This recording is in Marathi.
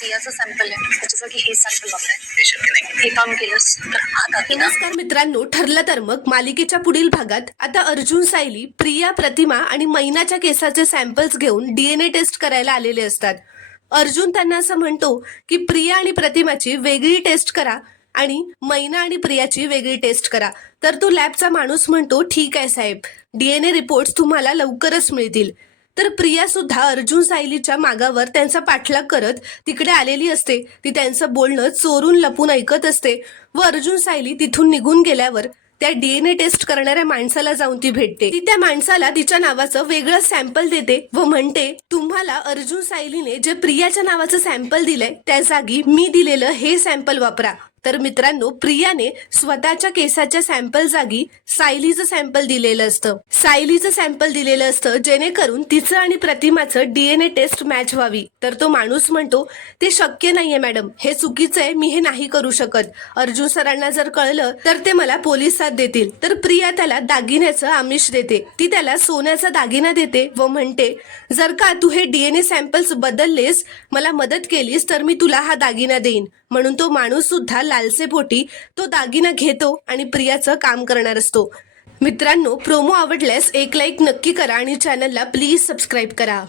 प्रियाचं सॅम्पल आहे त्याच्यासाठी हे सॅम्पल वापराय हे काम केलंस तर हा दागिना. नमस्कार मित्रांनो, ठरलं तर मग मालिकेच्या पुढील भागात आता अर्जुन, सायली, प्रिया, प्रतिमा आणि मैनाच्या केसाचे सॅम्पल्स घेऊन DNA टेस्ट करायला आलेले असतात. अर्जुन त्यांना असं म्हणतो की प्रिया आणि प्रतिमाची वेगळी टेस्ट करा आणि मैना आणि प्रियाची वेगळी टेस्ट करा. तर तो लॅबचा माणूस म्हणतो ठीक आहे साहेब, DNA रिपोर्ट्स तुम्हाला लवकरच मिळतील. तर प्रिया सुद्धा अर्जुन, सायलीच्या मागावर त्यांचा पाठलाग करत तिकडे आलेली असते. ती त्यांचं बोलणं चोरून लपून ऐकत असते व अर्जुन, सायली तिथून निघून गेल्यावर त्या DNA टेस्ट करणाऱ्या माणसाला जाऊन ती भेटते. ती त्या माणसाला तिच्या नावाचं वेगळं सॅम्पल देते व म्हणते तुम्हाला अर्जुन, सायलीने जे प्रियाच्या नावाचं सॅम्पल दिलंय त्या जागी मी दिलेलं हे सॅम्पल वापरा. तर मित्रांनो, प्रियाने स्वतःच्या केसाच्या सॅम्पल जागी सायलीचं सॅम्पल दिलेलं असतं. सायलीचं सॅम्पल दिलेलं असतं जेणेकरून तिचं आणि प्रतिमाचं DNA टेस्ट मॅच व्हावी. तर तो माणूस म्हणतो ते शक्य नाहीये मॅडम, हे चुकीचं आहे, मी हे नाही करू शकत. अर्जुन सरांना जर कळलं तर ते मला पोलिसात देतील. तर प्रिया त्याला दागिन्याचं आमिष देते. ती त्याला सोन्याचा दागिना देते व म्हणते जर का तू हे DNA सॅम्पल्स बदललेस, मला मदत केलीस तर मी तुला हा दागिना देईन. म्हणून तो माणूस सुद्धा लालसेपोटी तो दागिना घेतो आणि प्रियाचं काम करणार असतो. मित्रांनो, प्रोमो आवडल्यास एक लाईक नक्की करा आणि चॅनलला प्लीज सबस्क्राईब करा.